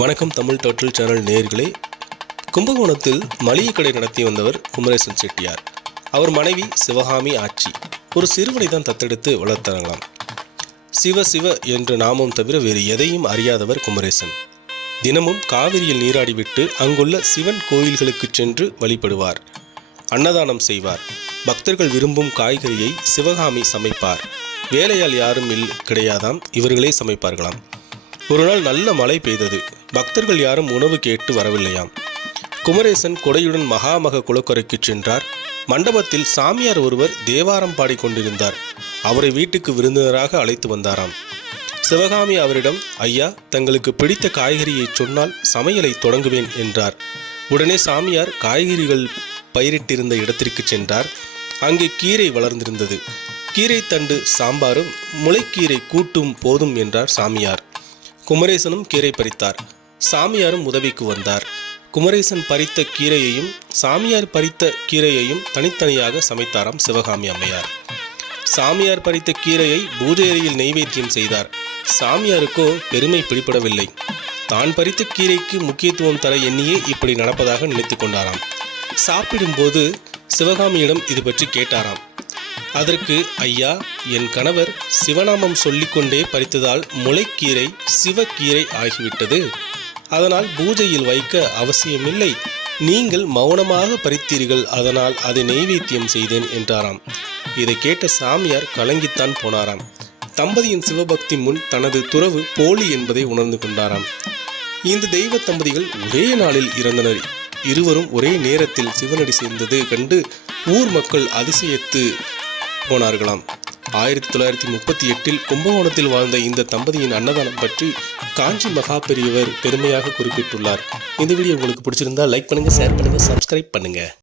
வணக்கம் Tamil total channel நேயர்களே. கும்பகோணத்தில் மளிகை கடை நடத்தி வந்தவர் குமரேசன் செட்டியார். அவர் மனைவி சிவகாமி ஆச்சி ஒரு சிறுவனை தான் தத்தெடுத்து வளர்த்தாங்களாம். சிவ சிவ என்ற நாமம் தவிர வேறு எதையும் அறியாதவர் குமரேசன். தினமும் காவிரியில் நீராடிவிட்டு அங்குள்ள சிவன் கோயில்களுக்கு சென்று வழிபடுவார். அன்னதானம் செய்வார். பக்தர்கள் விரும்பும் காய்கறியை சிவகாமி சமைப்பார். வேலையால் யாரும் கிடையாதாம், இவர்களே சமைப்பார்களாம். ஒரு நாள் நல்ல மழை பெய்தது. பக்தர்கள் யாரும் உணவு கேட்டு வரவில்லையாம். குமரேசன் கொடையுடன் மகாமக குளக்கரைக்கு சென்றார். மண்டபத்தில் சாமியார் ஒருவர் தேவாரம் பாடிக்கொண்டிருந்தார். அவரை வீட்டுக்கு விருந்தினராக அழைத்து வந்தாராம். சிவகாமி அவரிடம், ஐயா, தங்களுக்கு பிடித்த காய்கறியை சொன்னால் சமையலை தொடங்குவேன் என்றார். உடனே சாமியார் காய்கறிகள் பயிரிட்டிருந்த இடத்திற்கு சென்றார். அங்கே கீரை வளர்ந்திருந்தது. கீரை தண்டு சாம்பாரும் முளைக்கீரை கூட்டும் போதும் என்றார் சாமியார். குமரேசனும் கீரை பறித்தார். சாமியாரும் உதவிக்கு வந்தார். குமரேசன் பறித்த கீரையையும் சாமியார் பறித்த கீரையையும் தனித்தனியாக சமைத்தாராம் சிவகாமி அம்மையார். சாமியார் பறித்த கீரையை பூஜை அறையில் நெய்வேத்தியம் செய்தார். சாமியாருக்கோ பெருமை பிடிபடவில்லை. தான் பறித்த கீரைக்கு முக்கியத்துவம் தர எண்ணியே இப்படி நடப்பதாக நினைத்து கொண்டாராம். சாப்பிடும்போது சிவகாமியிடம் இது பற்றி கேட்டாராம். அதற்கு, ஐயா, என் கணவர் சிவநாமம் சொல்லிக்கொண்டே பறித்ததால் முளைக்கீரை சிவக்கீரை ஆகிவிட்டது. அதனால் பூஜையில் வைக்க அவசியமில்லை. நீங்கள் மௌனமாக பறித்தீர்கள், அதனால் அதை நெய்வேத்தியம் செய்தேன் என்றாராம். இதை கேட்ட சாமியார் கலங்கித்தான் போனாராம். தம்பதியின் சிவபக்தி முன் தனது துறவு போலி என்பதை உணர்ந்து கொண்டாராம். இந்த தெய்வ தம்பதிகள் ஒரே நாளில் இறந்தனர். இருவரும் ஒரே நேரத்தில் சிவனடி சேர்ந்தது கண்டு ஊர் மக்கள் அதிசயித்து போனார்களாம். 1938 கும்பகோணத்தில் வாழ்ந்த இந்த தம்பதியின் அன்னதானம் பற்றி காஞ்சி மகா பெரியவர் பெருமையாக குறிப்பிட்டுள்ளார். இந்த வீடியோ உங்களுக்கு பிடிச்சிருந்தா லைக் பண்ணுங்க, ஷேர் பண்ணுங்க, சப்ஸ்கிரைப் பண்ணுங்க.